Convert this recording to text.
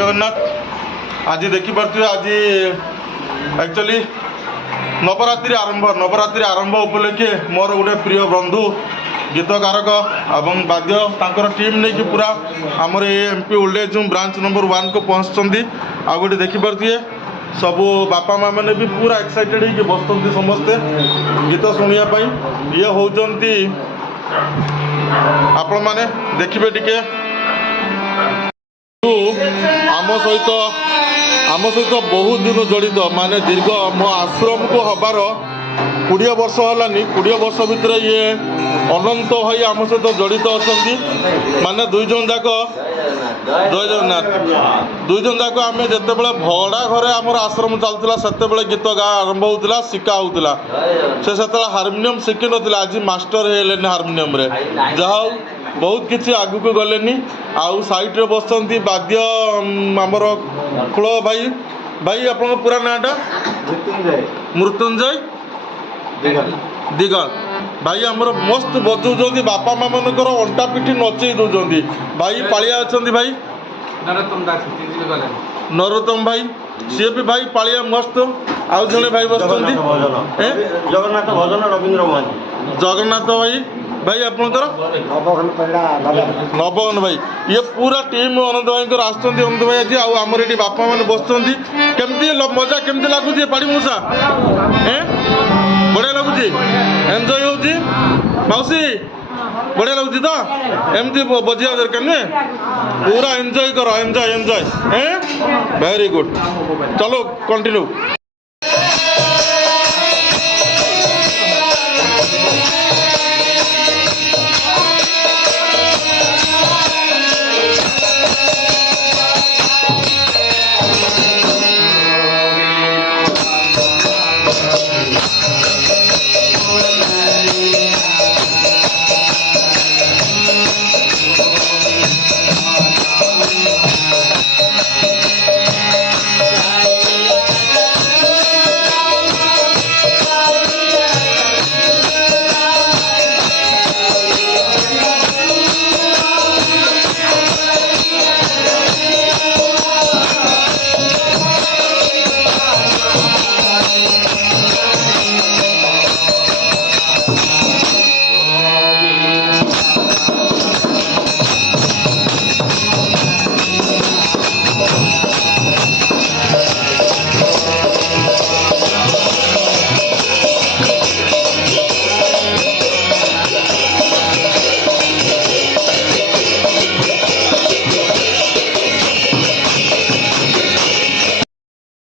जगन्नाथ आज देखिपे आज एक्चुअली नवरात्रि आरंभ उपलक्षे मोर गोटे प्रिय बंधु गीतकारक एवं बाद्य तांकर टीम नहीं कि पूरा आमर MP old age branch number 1 को पहुँचती आ गए देखिपे सबू बापा माँ मैंने भी पूरा एक्साइटेड हो बसते समस्ते गीत शुणापी ये होती आपण मैंने देखिए टिके आम सहित बहुत दिन जड़ित माने दीर्घ मो आश्रम को हबार 20 वर्ष है 20 वर्ष भितर ये अनंत भाई आम सहित जड़ित अच्छा माने दुई जन जाक जय जगन्नाथ दुई जन जाक आम जिते बड़े भड़ा घरे आमर आश्रम चलता से गीत गा आरंभ होता शिका होता से हारमोनियम शिखि ना आज मास्टर है हारमोनियम जहा बहुत किसी आगु को गले आउ साइड्रे बसती बाद्य आमर कुल भाई भाई आप पूरा नाटा मृत्युंजय दिगल भाई आमर मस्त बजाऊँ बापा माँ मनकर अंटा पिठी नचई दौरान भाई पालिया अच्छा भाई नरोत्तम भाई सी भी भाई पालिया मस्त आउ जड़े भाई बस जगन्नाथ भजन रवींद्र महांती जगन्नाथ भाई भाई आपंकर नवगन भाई ये पूरा टीम अनंत भाई आसुँच अनंत भाई आज आमर ये बापा मैंने बसुँच केमती मजा केमती लगुच पाड़ी मूषा बढ़िया लगुच एंजॉय होची मौसी बढ़िया लगुच तो एमती बजिया दरकार नुहे पूरा एंजॉय करो एंजॉय एंजॉय वेरी गुड चलो कंटिन्यू।